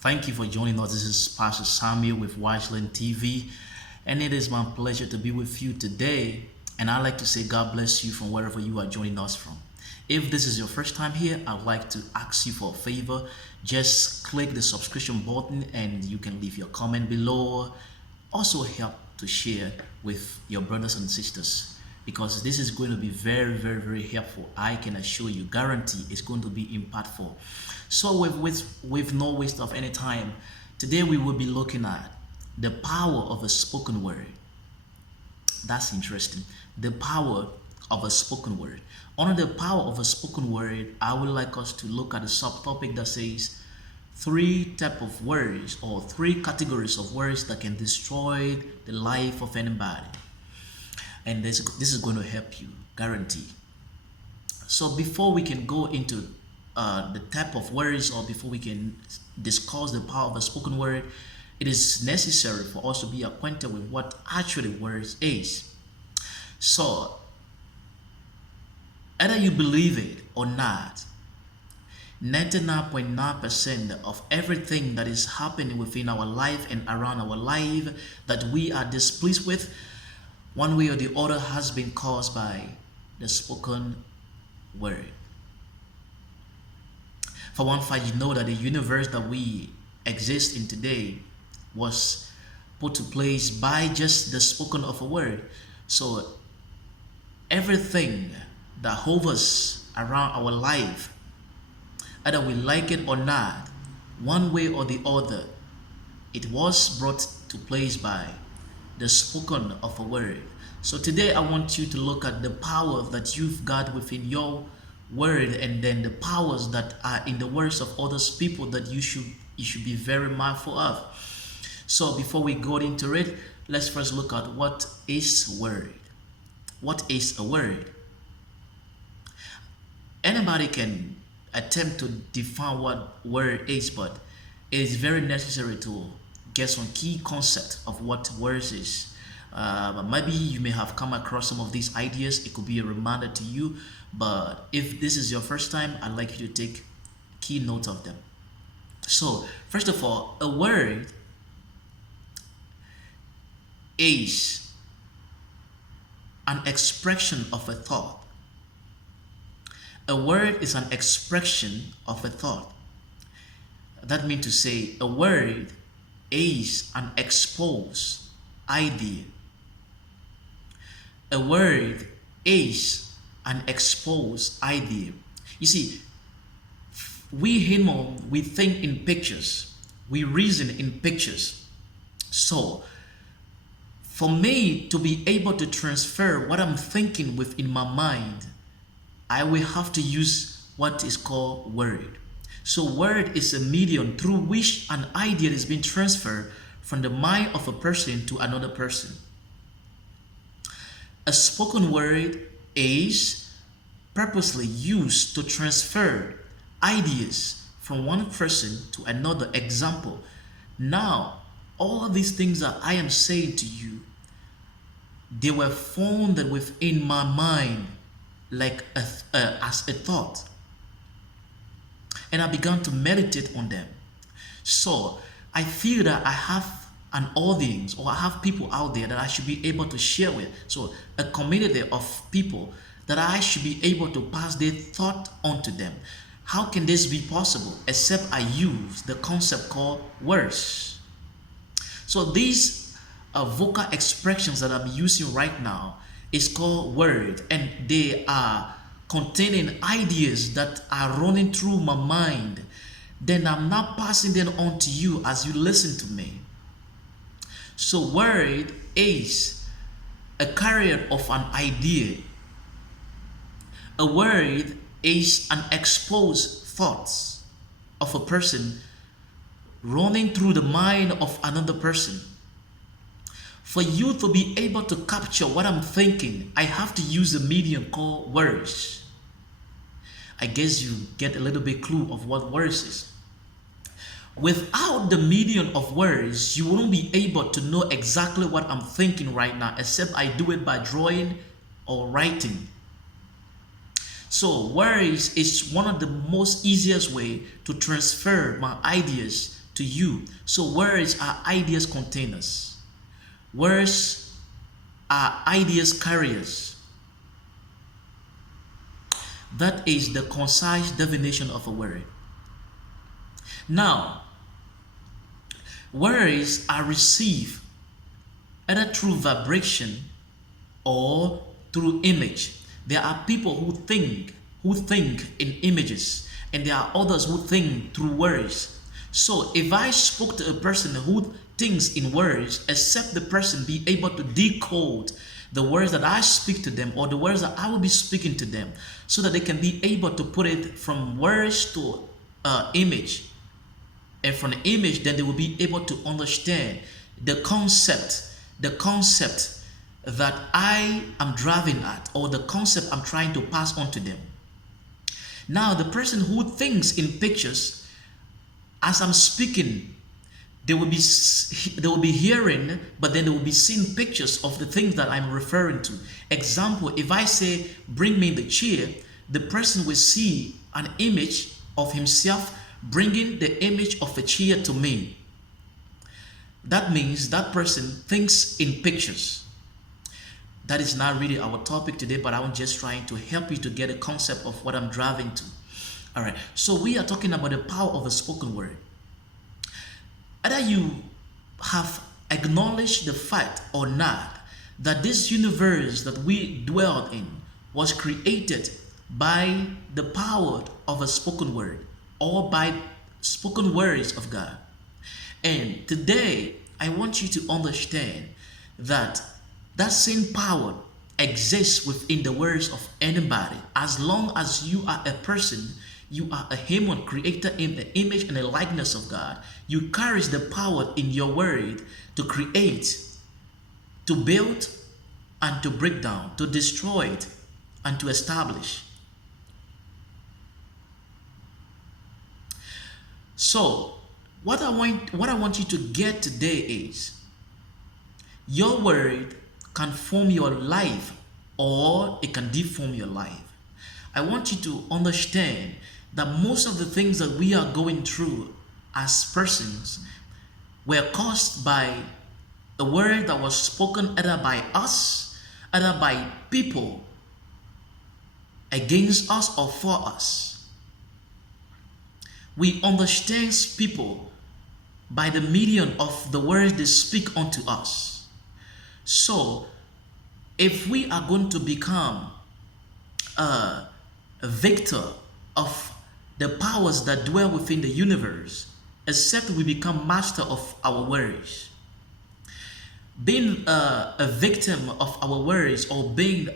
Thank you for joining us. This is Pastor Samuel with Watchland TV, and it is my pleasure to be with you today. And I'd like to say God bless you from wherever you are joining us from. If this is your first time here, I'd like to ask you for a favor. Just click the subscription button and you can leave your comment below. Also help to share with your brothers and sisters because this is going to be very helpful. I can assure you, guarantee it's going to be impactful. So with no waste of any time, today we will be looking at the power of a spoken word. That's interesting. The power of a spoken word. Under the power of a spoken word, I would like us to look at a subtopic that says three type of words or three categories of words that can destroy the life of anybody. And this is going to help you, guarantee. So before we can go into the type of words, or before we can discuss the power of a spoken word, it is necessary for us to be acquainted with what actually words is. So either you believe it or not, 99.9% of everything that is happening within our life and around our life that we are displeased with, one way or the other, has been caused by the spoken word. For one fact, you know that the universe that we exist in today was put to place by just the spoken of a word. So everything that hovers around our life, either we like it or not, one way or the other, it was brought to place by the spoken of a word. So today I want you to look at the power that you've got within your word, and then the powers that are in the words of others people that you should be very mindful of. So before we go into it, let's first look at what is word. What is a word? Anybody can attempt to define what word is, but it is very necessary to get some key concept of what words is. Maybe you may have come across some of these ideas. It could be a reminder to you, but if this is your first time, I'd like you to take key note of them. So first of all, a word is an expression of a thought. A word is an expression of a thought. That means to say a word is an exposed idea. A word is an exposed idea. You see, we human, we think in pictures. We reason in pictures. So, for me to be able to transfer what I'm thinking within my mind, I will have to use what is called word. So word is a medium through which an idea is being transferred from the mind of a person to another person. A spoken word is purposely used to transfer ideas from one person to another. Example, now all these things that I am saying to you, they were formed within my mind like as a thought, and I began to meditate on them. So I feel that I have an audience, or I have people out there that I should be able to share with. So a community of people that I should be able to pass their thought on to them. How can this be possible except I use the concept called words? So these vocal expressions that I'm using right now is called word, and they are containing ideas that are running through my mind. Then I'm not passing them on to you as you listen to me. So word is a carrier of an idea. A word is an exposed thoughts of a person running through the mind of another person. For you to be able to capture what I'm thinking, I have to use a medium called words. I guess you get a little bit clue of what words is. Without the medium of words, you won't be able to know exactly what I'm thinking right now, except I do it by drawing or writing. So words is one of the most easiest way to transfer my ideas to you. So words are ideas containers. Words are ideas carriers. That is the concise definition of a word. Now, words are received either through vibration or through image. There are people who think in images, and there are others who think through words. So if I spoke to a person who thinks in words, except the person be able to decode the words that I speak to them, or the words that I will be speaking to them, so that they can be able to put it from words to image, and from the image, then they will be able to understand the concept that I am driving at, or the concept I'm trying to pass on to them. Now, the person who thinks in pictures, as I'm speaking, they will be hearing, but then they will be seeing pictures of the things that I'm referring to. Example, if I say, bring me the chair, the person will see an image of himself bringing the image of a chair to me. That means that person thinks in pictures. That is not really our topic today, but I'm just trying to help you to get a concept of what I'm driving to. All right, so we are talking about the power of a spoken word. Either you have acknowledged the fact or not that this universe that we dwell in was created by the power of a spoken word, or by spoken words of God. And today, I want you to understand that that same power exists within the words of anybody. As long as you are a person, you are a human created in the image and the likeness of God. You carry the power in your word to create, to build, and to break down, to destroy it, and to establish. So, what I want you to get today is, your word can form your life, or it can deform your life. I want you to understand that most of the things that we are going through as persons were caused by a word that was spoken either by us, either by people against us or for us. We understand people by the medium of the words they speak unto us. So, if we are going to become a victor of the powers that dwell within the universe, except we become master of our words. Being a victim of our words, or being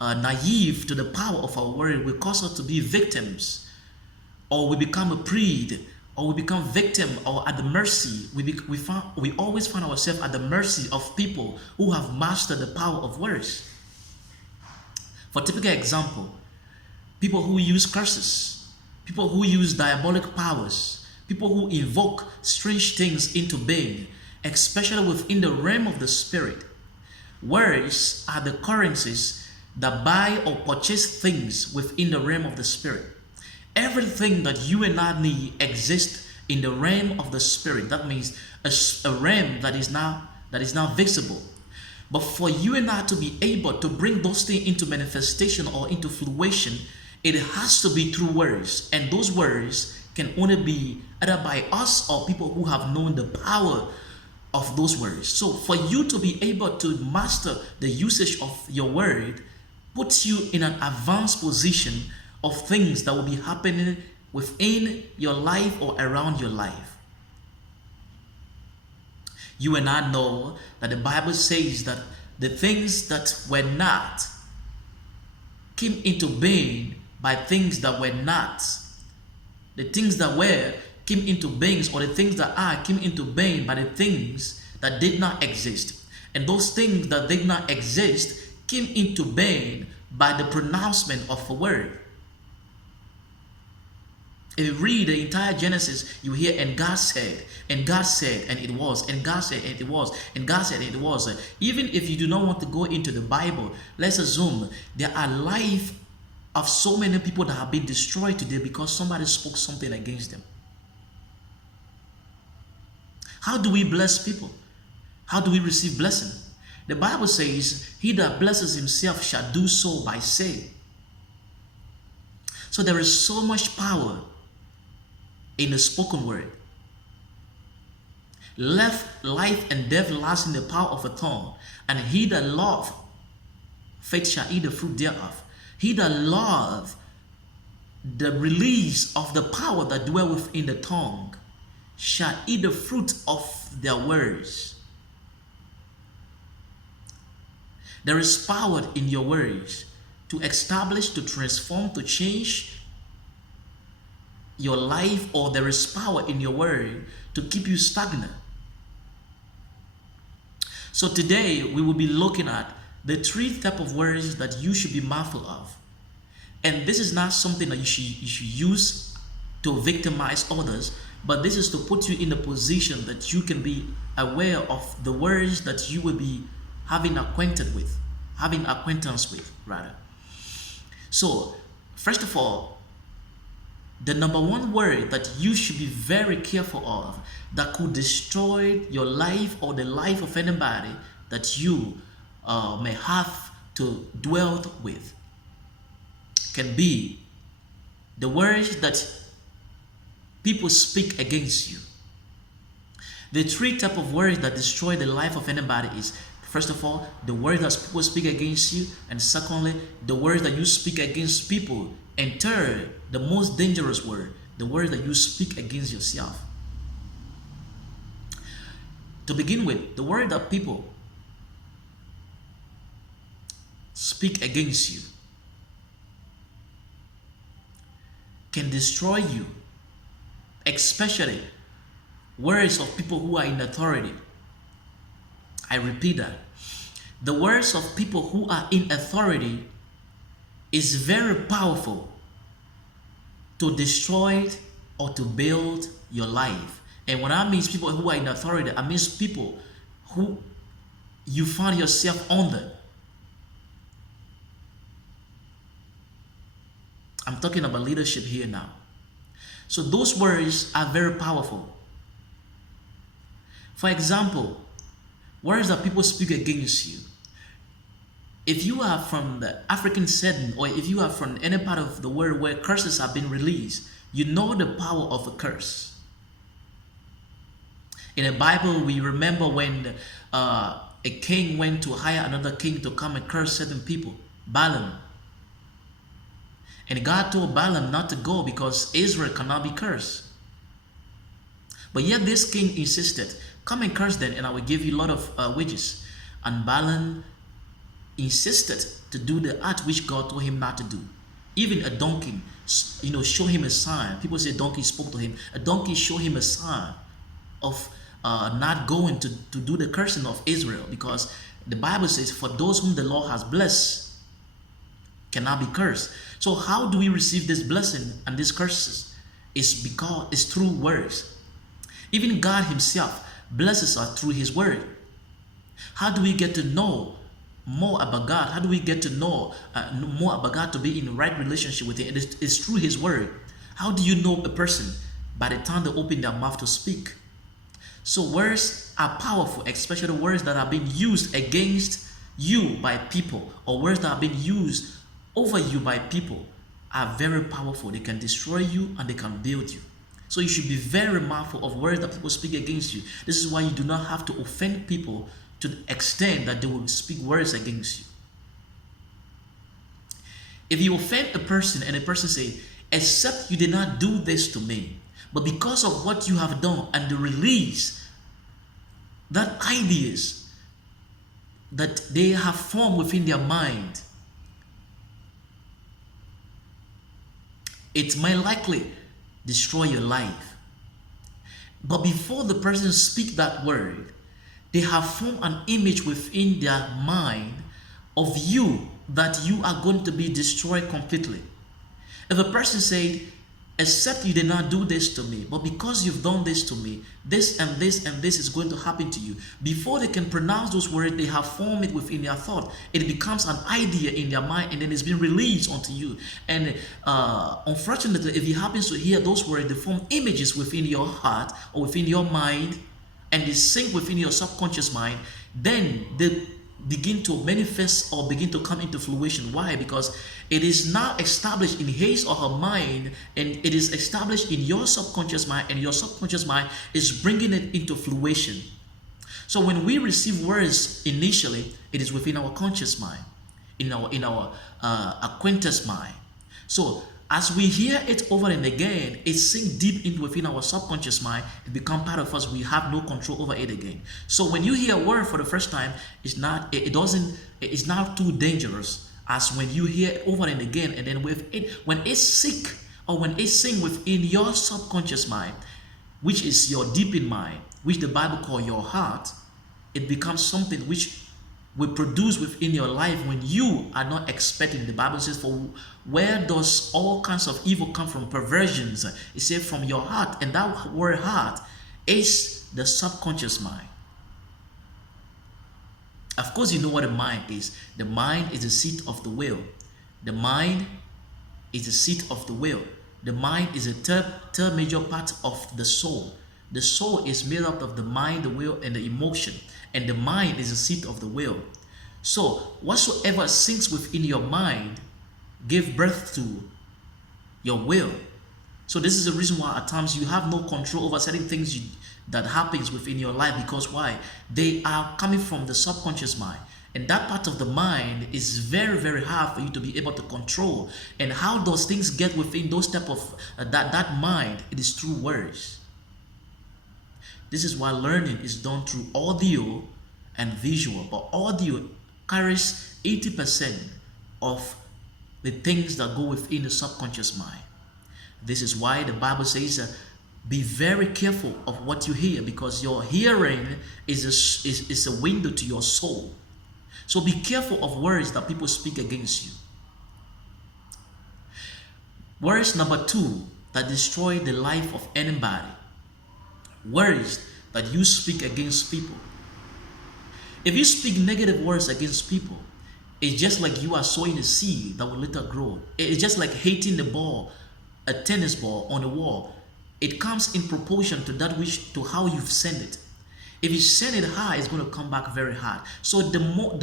naive to the power of our word, will cause us to be victims, or we become a prey, or we become victim, or at the mercy. We always find ourselves at the mercy of people who have mastered the power of words. For typical example, people who use curses, people who use diabolic powers, people who invoke strange things into being, especially within the realm of the spirit. Words are the currencies that buy or purchase things within the realm of the spirit. Everything that you and I need exists in the realm of the spirit. That means a realm that is now visible. But for you and I to be able to bring those things into manifestation or into fruition, it has to be through words. And those words can only be either by us or people who have known the power of those words. So for you to be able to master the usage of your word puts you in an advanced position of things that will be happening within your life or around your life. You and I know that the Bible says that the things that were not came into being by things that were not. The things that were came into being, or the things that are came into being by the things that did not exist. And those things that did not exist came into being by the pronouncement of a word. If you read the entire Genesis, you hear, and God said, and God said, and it was, and God said, and it was, and God said, and it was. Even if you do not want to go into the Bible, let's assume there are life of so many people that have been destroyed today because somebody spoke something against them. How do we bless people? How do we receive blessing? The Bible says, he that blesses himself shall do so by saying. So there is so much power in the spoken word. Life and death lies in the power of a tongue, and he that loveth faith shall eat the fruit thereof. He that loveth the release of the power that dwell within the tongue shall eat the fruit of their words. There is power in your words to establish, to transform, to change your life, or there is power in your word to keep you stagnant. So today we will be looking at the 3 types of words that you should be mindful of. And this is not something that you should use to victimize others, but this is to put you in a position that you can be aware of the words that you will be having acquaintance with. So, first of all, the number 1 word that you should be very careful of that could destroy your life or the life of anybody that you may have to dwell with can be the words that people speak against you. The 3 types of words that destroy the life of anybody is, first of all, the words that people speak against you, and secondly, the words that you speak against people, and third, the most dangerous word, the words that you speak against yourself. To begin with, the word that people speak against you can destroy you, especially words of people who are in authority. I repeat that. The words of people who are in authority is very powerful to destroy or to build your life. And when I mean people who are in authority, I mean people who you find yourself under. I'm talking about leadership here now. So those words are very powerful. For example, words that people speak against you. If you are from the African setting, or if you are from any part of the world where curses have been released, you know the power of a curse. In the Bible, we remember when a king went to hire another king to come and curse certain people, Balaam. And God told Balaam not to go because Israel cannot be cursed. But yet this king insisted, come and curse them and I will give you a lot of wages. And Balaam insisted to do the act which God told him not to do. Even a donkey, show him a sign. People say donkey spoke to him. A donkey showed him a sign of not going to do the cursing of Israel, because the Bible says, for those whom the Lord has blessed cannot be cursed. So how do we receive this blessing and these curses? It's because it's through words. Even God himself blesses us through his word. How do we get to know more about God? How do we get to know more about God, to be in the right relationship with him? It's through his word. How do you know a person? By the time they open their mouth to speak. So words are powerful, especially words that are being used against you by people, or words that are being used over you by people are very powerful. They can destroy you and they can build you. So you should be very mindful of words that people speak against you. This is why you do not have to offend people to the extent that they will speak words against you. If you offend a person and a person say, except you did not do this to me, but because of what you have done, and the release, that ideas that they have formed within their mind, it might likely destroy your life. But before the person speak that word, they have formed an image within their mind of you that you are going to be destroyed completely. If a person said, except you did not do this to me, but because you've done this to me, this and this and this is going to happen to you. Before they can pronounce those words, they have formed it within their thought. It becomes an idea in their mind, and then it's been released onto you. And unfortunately, if you happen to hear those words, they form images within your heart or within your mind, and they sink within your subconscious mind, then they begin to manifest or begin to come into fruition. Why? Because it is now established in his or her mind, and it is established in your subconscious mind, and your subconscious mind is bringing it into fruition. So when we receive words initially, it is within our conscious mind, in our acquaintance mind. So as we hear it over and again, it sinks deep in within our subconscious mind. It becomes part of us. We have no control over it again. So when you hear a word for the first time, it's not too dangerous as when you hear it over and again. And then with it, when it's sick or when it's sink within your subconscious mind, which is your deep in mind, which the Bible calls your heart, it becomes something which will produce within your life when you are not expecting. The Bible says, for where does all kinds of evil come from? Perversions. It says from your heart, and that word heart is the subconscious mind. Of course, you know what a mind is. The mind is the seat of the will. The mind is the seat of the will. The mind is a third major part of the soul. The soul is made up of the mind, the will, and the emotion. And the mind is the seat of the will. So whatsoever sinks within your mind give birth to your will. So this is the reason why at times you have no control over certain things that happens within your life. Because why? They are coming from the subconscious mind. And that part of the mind is very, very hard for you to be able to control. And how those things get within those type of that mind, it is through words. This is why learning is done through audio and visual. But audio carries 80% of the things that go within the subconscious mind. This is why the Bible says, be very careful of what you hear, because your hearing is a window to your soul. So be careful of words that people speak against you. Words number 2 that destroy the life of anybody. Words that you speak against people. If you speak negative words against people, it's just like you are sowing a seed that will later grow. It's just like hitting the ball, a tennis ball on a wall. It comes in proportion to to how you've sent it. If you send it high, it's going to come back very hard. So the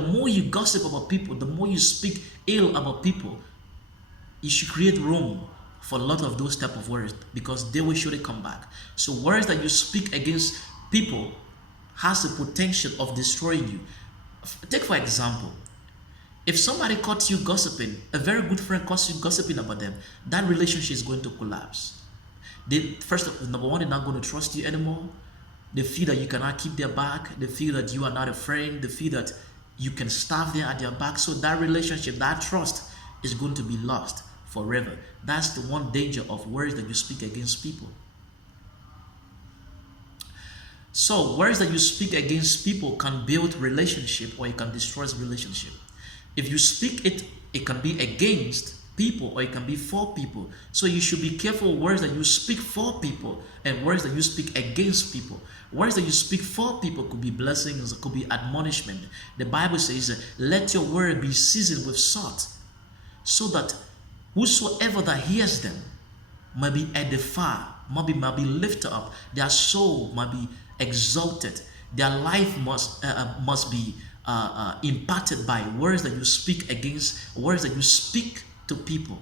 more you gossip about people, the more you speak ill about people, you should create room for a lot of those type of words, because they will surely come back. So words that you speak against people has the potential of destroying you. Take for example, if somebody caught you gossiping, a very good friend caught you gossiping about them, that relationship is going to collapse. Number one, they're not going to trust you anymore. They feel that you cannot keep their back. They feel that you are not a friend. They feel that you can starve them at their back. So that relationship, that trust is going to be lost forever. That's the one danger of words that you speak against people. So words that you speak against people can build relationship, or it can destroy relationship. If you speak it, it can be against people, or it can be for people. So you should be careful of words that you speak for people and words that you speak against people. Words that you speak for people could be blessings, it could be admonishment. The Bible says, let your word be seasoned with salt, so that whosoever that hears them might be edified, might be lifted up, their soul might be exalted, their life must be impacted by words that you speak against, words that you speak to people.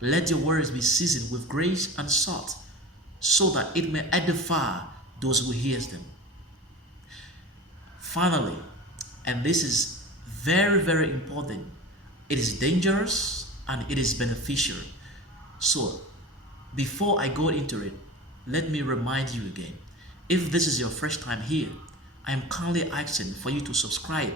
Let your words be seasoned with grace and salt, so that it may edify those who hears them. Finally, and this is very, very important, it is dangerous and it is beneficial. So before I go into it, let me remind you again, if this is your first time here, I am kindly asking for you to subscribe.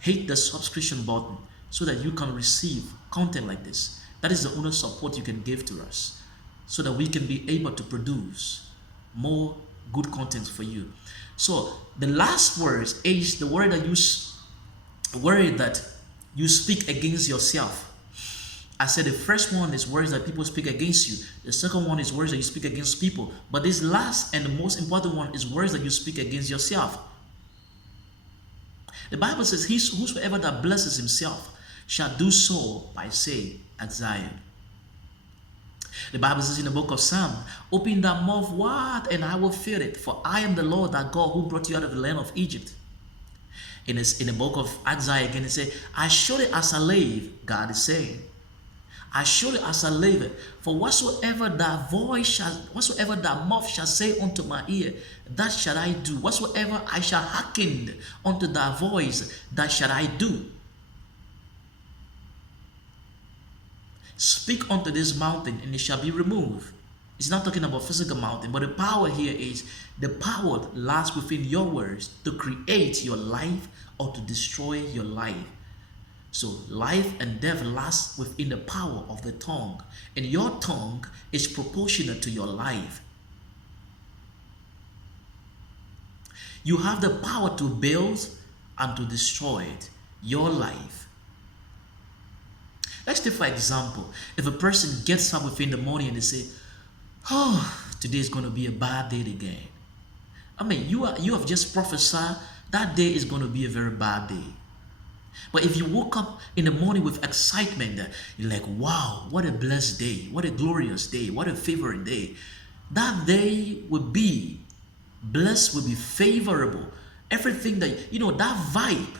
Hit the subscription button so that you can receive content like this. That is the only support you can give to us, so that we can be able to produce more good content for you. So the last word is the word that you speak against yourself. I said the first one is words that people speak against you. The second one is words that you speak against people. But this last and the most important one is words that you speak against yourself. The Bible says, whosoever that blesses himself shall do so by saying at Zion. The Bible says in the book of Psalm, open thy mouth wide and I will fill it, for I am the Lord thy God who brought you out of the land of Egypt. In the book of Isaiah again, it says, I surely as a slave, God is saying, I surely as a slave, for whatsoever thy mouth shall say unto my ear, that shall I do. Whatsoever I shall hearken unto thy voice, that shall I do. Speak unto this mountain, and it shall be removed. It's not talking about physical mountain, but the power here is the power lies within your words to create your life or to destroy your life. So life and death lies within the power of the tongue, and your tongue is proportional to your life. You have the power to build and to destroy it, your life. Let's take for example, if a person gets up within the morning and they say, oh, today is going to be a bad day again. I mean, you have just prophesied that day is going to be a very bad day. But if you woke up in the morning with excitement, you're like, wow, what a blessed day, what a glorious day, what a favored day. That day would be blessed, would be favorable. Everything that, that vibe.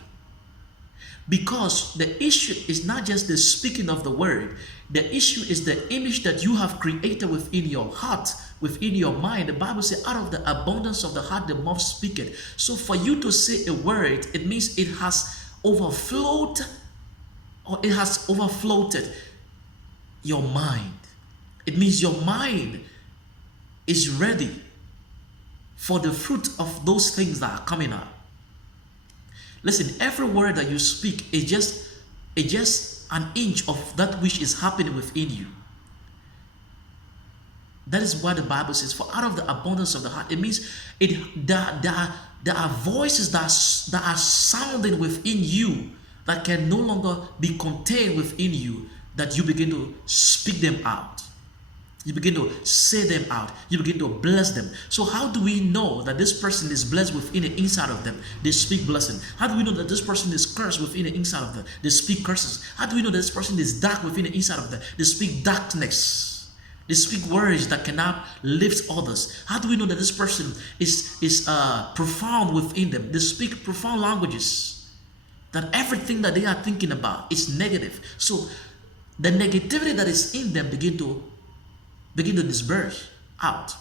Because the issue is not just the speaking of the word. The issue is the image that you have created within your heart, within your mind. The Bible says, out of the abundance of the heart, the mouth speaketh. So for you to say a word, it means it has overflowed, or it has overflowed your mind. It means your mind is ready for the fruit of those things that are coming out. Listen, every word that you speak is just an inch of that which is happening within you. That is why the Bible says, for out of the abundance of the heart, it means there are voices that are sounding within you that can no longer be contained within you, that you begin to speak them out. You begin to say them out. You begin to bless them. So how do we know that this person is blessed within the inside of them? They speak blessing. How do we know that this person is cursed within the inside of them? They speak curses. How do we know that this person is dark within the inside of them? They speak darkness. They speak words that cannot lift others. How do we know that this person is profound within them? They speak profound languages. That everything that they are thinking about is negative. So the negativity that is in them begin to disperse out.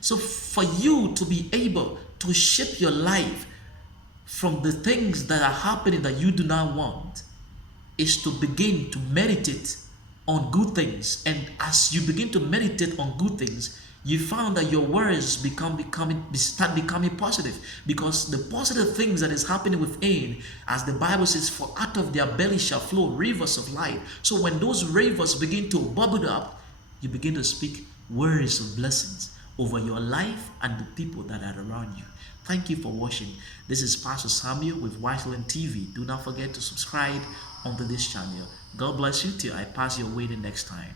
So for you to be able to shape your life from the things that are happening that you do not want, is to begin to meditate on good things. And as you begin to meditate on good things, you found that your words start becoming positive, because the positive things that is happening within, as the Bible says, for out of their belly shall flow rivers of life. So when those rivers begin to bubble up, you begin to speak words of blessings over your life and the people that are around you. Thank you for watching. This is Pastor Samuel with Wiseland TV. Do not forget to subscribe onto this channel. God bless you till I pass your way the next time.